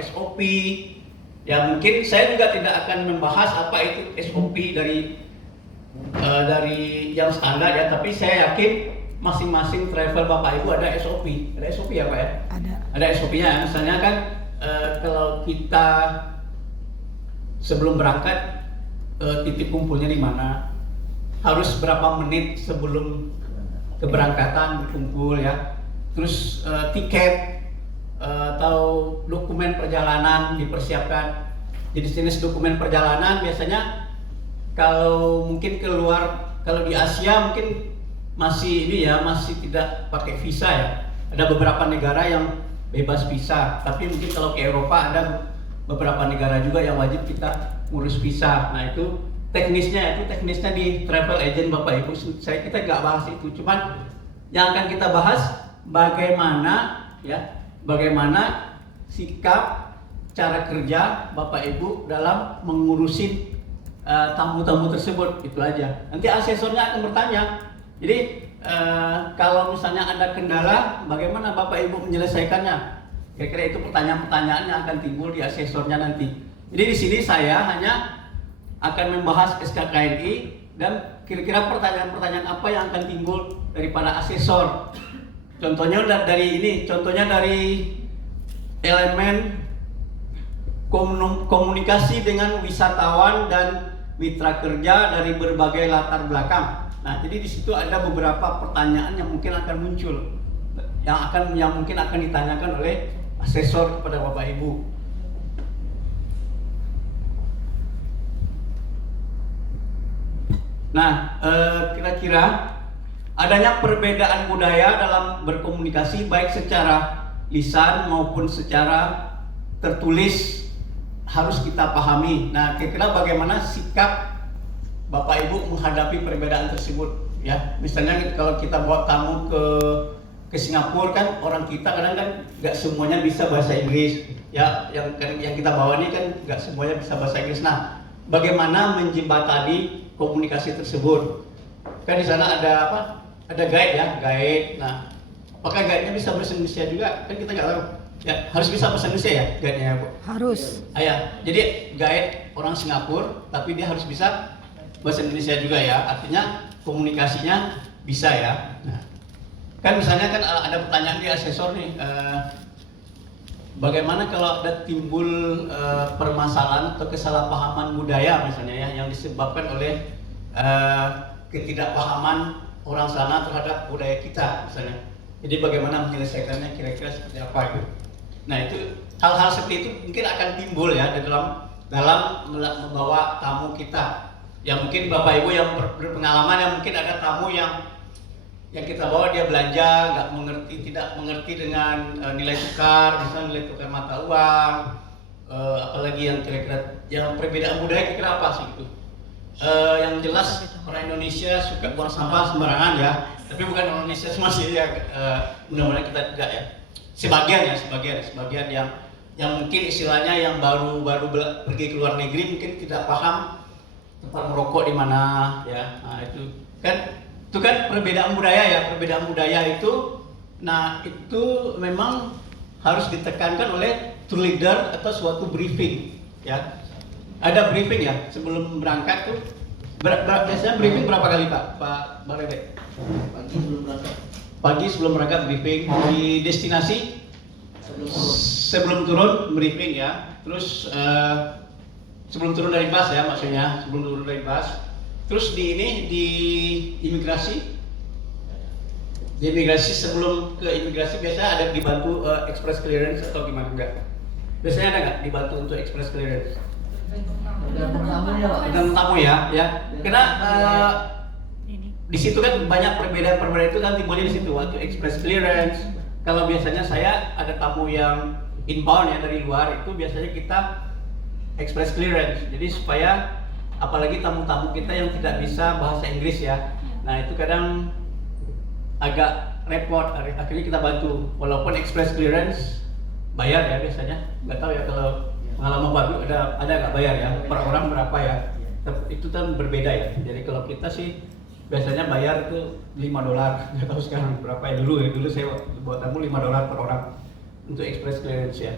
SOP. Ya mungkin saya juga tidak akan membahas apa itu SOP dari yang standar ya, tapi saya yakin masing-masing travel Bapak Ibu ada SOP. Ada SOP ya Pak ya? Ada SOP-nya. Misalnya kan kalau kita sebelum berangkat titik kumpulnya di mana, harus berapa menit sebelum keberangkatan berkumpul ya. Terus tiket atau dokumen perjalanan dipersiapkan. Jenis-jenis dokumen perjalanan biasanya kalau mungkin keluar, kalau di Asia mungkin masih tidak pakai visa ya. Ada beberapa negara yang bebas visa, tapi mungkin kalau ke Eropa ada beberapa negara juga yang wajib kita ngurus visa. Nah itu teknisnya di travel agent Bapak Ibu. Kita nggak bahas itu, cuman yang akan kita bahas bagaimana sikap cara kerja Bapak Ibu dalam mengurusin tamu-tamu tersebut. Itu aja. Nanti asesornya akan bertanya. Jadi kalau misalnya ada kendala, bagaimana Bapak Ibu menyelesaikannya? Kira-kira itu pertanyaan-pertanyaan yang akan timbul di asesornya nanti. Jadi di sini saya hanya akan membahas SKKNI dan kira-kira pertanyaan-pertanyaan apa yang akan timbul daripada asesor. Contohnya dari elemen komunikasi dengan wisatawan dan mitra kerja dari berbagai latar belakang. Nah, jadi di situ ada beberapa pertanyaan yang mungkin akan muncul, yang mungkin akan ditanyakan oleh asesor kepada Bapak Ibu. Nah, kira-kira adanya perbedaan budaya dalam berkomunikasi baik secara lisan maupun secara tertulis harus kita pahami. Nah, kira-kira bagaimana sikap Bapak Ibu menghadapi perbedaan tersebut ya. Misalnya kalau kita bawa tamu ke Singapura kan, orang kita kadang kan nggak semuanya bisa bahasa Inggris ya. Yang kita bawa ini kan nggak semuanya bisa bahasa Inggris. Nah, bagaimana menjembatani komunikasi tersebut? Kan di sana ada apa? Ada guide ya, guide. Nah, apakah guide-nya bisa bahasa Indonesia juga? Kan kita nggak tahu. Ya, harus bisa bahasa Indonesia ya guide-nya ya, Bu? Harus. Ya, jadi guide orang Singapura, tapi dia harus bisa bahasa Indonesia juga ya. Artinya komunikasinya bisa ya. Nah, kan misalnya kan ada pertanyaan di asesor nih, bagaimana kalau ada timbul permasalahan atau kesalahpahaman budaya misalnya ya, yang disebabkan oleh ketidakpahaman orang sana terhadap budaya kita misalnya. Jadi bagaimana menyelesaikannya, kira-kira seperti apa itu. Nah itu hal-hal seperti itu mungkin akan timbul ya dalam membawa tamu kita. Yang mungkin Bapak Ibu yang berpengalaman, yang mungkin ada tamu yang kita bawa dia belanja tidak mengerti dengan nilai tukar, misalnya nilai tukar mata uang, apalagi yang kira-kira yang perbedaan budaya kira-kira apa sih itu. Yang jelas orang Indonesia suka buang sampah sembarangan ya, tapi bukan Indonesia semua sih ya, mudah-mudahan kita tidak ya. Sebagian yang mungkin istilahnya yang baru pergi ke luar negeri mungkin tidak paham tempat merokok di mana ya. Nah itu kan perbedaan budaya itu. Nah itu memang harus ditekankan oleh tour leader atau suatu briefing ya. Ada briefing ya sebelum berangkat tuh. Biasanya briefing berapa kali Pak Rebe? Pagi sebelum berangkat briefing. Di destinasi sebelum turun briefing ya. Terus sebelum turun dari bus ya, maksudnya sebelum turun dari bus. Terus di imigrasi. Di imigrasi, sebelum ke imigrasi biasanya ada dibantu express clearance atau gimana enggak? Biasanya ada nggak dibantu untuk express clearance? Tergantung tamu ya. Karena di situ kan banyak perbedaan itu kan timbulnya di situ waktu express clearance. Kalau biasanya saya ada tamu yang inbound ya dari luar, itu biasanya kita express clearance. Jadi supaya apalagi tamu-tamu kita yang tidak bisa bahasa Inggris ya. Nah itu kadang agak repot. Akhirnya kita bantu. Walaupun express clearance bayar ya biasanya. Nggak tahu ya kalau pengalaman Pak ada nggak bayar ya, per orang berapa ya, itu kan berbeda ya. Jadi kalau kita sih biasanya bayar itu $5, nggak tahu sekarang berapa ya. Dulu saya buat tamu $5 per orang untuk express clearance ya.